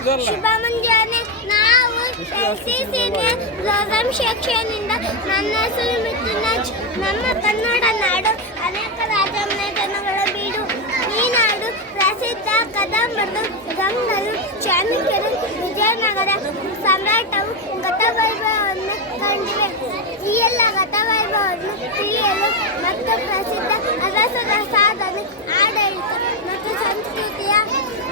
ಶುಭ ಮುಂಜಾನೆ. ನಾವು ಬ್ಲಾಸಮ್ ಸೆಕ್ಷನ್ನಿಂದ ನನ್ನ ಹೆಸರು ಮಿಥುನಾಜ್. ನಮ್ಮ ಕನ್ನಡ ನಾಡು ಅನೇಕ ರಾಜಮನೆತನಗಳ ಬೀಡು. ಈ ನಾಡು ಪ್ರಸಿದ್ಧ ಕದಂಬರು, ಗಂಗರು, ಚಾಲುಕ್ಯರು, ವಿಜಯನಗರ ಸಾಮ್ರಾಟವು ಗತವೈಭವವನ್ನು ಕಂಡಿವೆ. ಈ ಎಲ್ಲ ಗತವೈಭವವನ್ನು ತಿಳಿಯಲು ಮತ್ತು ಪ್ರಸಿದ್ಧ ಅರಸರ ಸಾಧನೆ, ಆಡಳಿತ ಮತ್ತು ಸಂಸ್ಕೃತಿಯ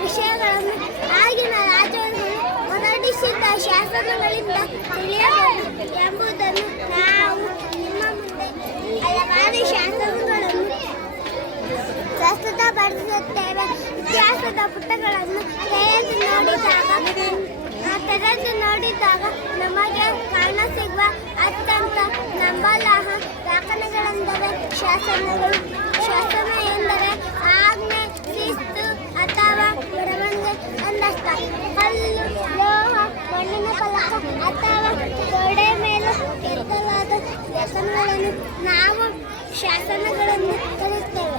ವಿಷಯಗಳನ್ನು ಆಗಿನ ರಾಜರುಗಳು ಹೊರಡಿಸಿದ್ದ ಶಾಸನಗಳಿಂದ ತಿಳಿಯಬಹುದು ಎಂಬುದನ್ನು ನಾವು ನಿಮ್ಮ ಮುಂದೆ ಹಲವಾರು ಶಾಸನಗಳನ್ನು ಪ್ರಸ್ತುತಪಡಿಸುತ್ತೇವೆ. ಇತಿಹಾಸದ ಪುಟಗಳನ್ನು ತೆರೆದು ನೋಡಿದಾಗ ನಮಗೆ ಕಾಣಸಿಗುವ ಅತ್ಯಂತ ನಂಬಲಾಹ ದಾಖಲೆಗಳೆಂದರೆ ಶಾಸನಗಳು. ಶಾಸನ ಎಂದರೆ ಆಜ್ಞೆ, ಶಿಸ್ತು ಅಥವಾ ಬರವಣಿಗೆ ಎಂದರ್ಥ. ಕಲ್ಲು, ಲೋಹ, ಮಣ್ಣಿನ ಫಲಕ ಅಥವಾ ಗೋಡೆ ಮೇಲೆ ಕೆತ್ತಲಾದ ಲೇಖನಗಳನ್ನು ನಾವು ಶಾಸನಗಳನ್ನು ಕರೆಯುತ್ತೇವೆ.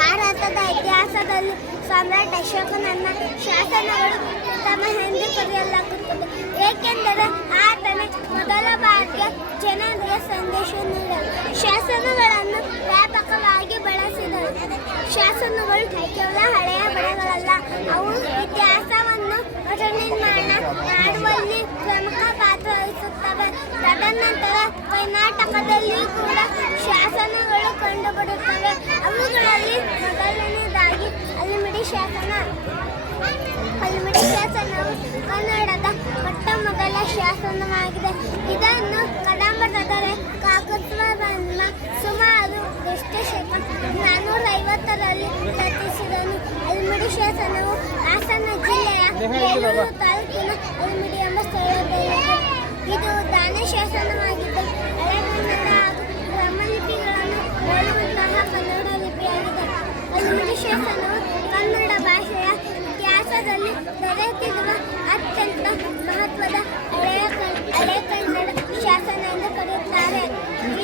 ಭಾರತದ ಇತಿಹಾಸದಲ್ಲಿ ಸಾಮ್ರಾಟ್ ಅಶೋಕನನ್ನ ಶಾಸನಗಳು ತಮ್ಮ ಎಂದು ಕರೆಯಲಾಗುತ್ತದೆ, ಏಕೆಂದರೆ ಆತನೇ ಮೊದಲ ಭಾರತೀಯ ಜನರಿಗೆ ಸಂದೇಶ ನೀಡಲು ಶಾಸನಗಳನ್ನು ವ್ಯಾಪಕವಾಗಿ ಬಳಸಿದರು. ಶಾಸನಗಳು ಕೇವಲ ಹಳೆಯ ಬರೆಗಳಲ್ಲ, ಅವು ಇತಿಹಾಸವನ್ನು ಪುನರ್ನಿರ್ಮಾಣ ಮಾಡುವಲ್ಲಿ ಪ್ರಮುಖ ಪಾತ್ರ ವಹಿಸುತ್ತವೆ. ತದನಂತರ ಕರ್ನಾಟಕದಲ್ಲಿ ಕೂಡ ಶಾಸನಗಳು ಕಂಡುಬರುತ್ತವೆ. ಅವುಗಳಲ್ಲಿ ಮೊದಲನೇದಾಗಿ ಹಲ್ಮಿಡಿ ಶಾಸನ. ಹಲ್ಮಿಡಿ ಶಾಸನವು ಕನ್ನಡದ ಮೊಟ್ಟ ಮೊದಲ ಶಾಸನವಾಗಿದೆ. ಇದನ್ನು ಕದಂಬ ದೊರೆ ಕಾಕುತ್ವವರ್ಮ ಸುಮಾರು ಕ್ರಿಸ್ತಶಕ 450ರಲ್ಲಿ ರಚಿಸಿದನು. ಹಲ್ಮಿಡಿ ಶಾಸನವು ಹಾಸನ ಜಿಲ್ಲೆಯ ಬೇಲೂರು ತಾಲೂಕಿನ ಹಲ್ಮಿಡಿ ಎಂಬ ಸ್ಥಳದಲ್ಲಿದೆ. ಇದು ದಾನ ಶಾಸನವಾಗಿದ್ದು ಹಳೆಗನ್ನಡ ಹಾಗೂ ಬ್ರಹ್ಮಲಿಪಿಗಳನ್ನು ಹೋಲುವಂತಹ ಕನ್ನಡ ಲಿಪಿಯಾಗಿದೆ. ಹಲ್ಮಿಡಿ ಶಾಸನವು ಕನ್ನಡ ಭಾಷೆಯ ಇತಿಹಾಸದಲ್ಲಿ ದೊರೆತಿರುವ ಅತ್ಯಂತ ಮಹತ್ವದ ಹಳೆ ಕನ್ನಡ ಶಾಸನ ಎಂದು ಕರೆಯುತ್ತಾರೆ.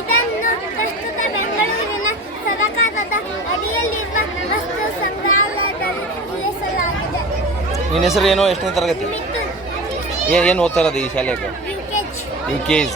ಇದನ್ನು ಪ್ರಸ್ತುತ ಬೆಂಗಳೂರಿನ ಸರಕಾರದ ಅಡಿಯಲ್ಲಿರುವ ವಸ್ತು ಸಂಗ್ರಹಾಲಯದಲ್ಲಿ ಇರಿಸಲಾಗಿದೆ. ನಿನ್ನ ಹೆಸರು ಏನು? ಎಷ್ಟನೇ ತರಗತಿ? ಏನು ಓದ್ತಾ ಇರೋದು ಈ ಶಾಲೆಗೆ? UKG. UKG.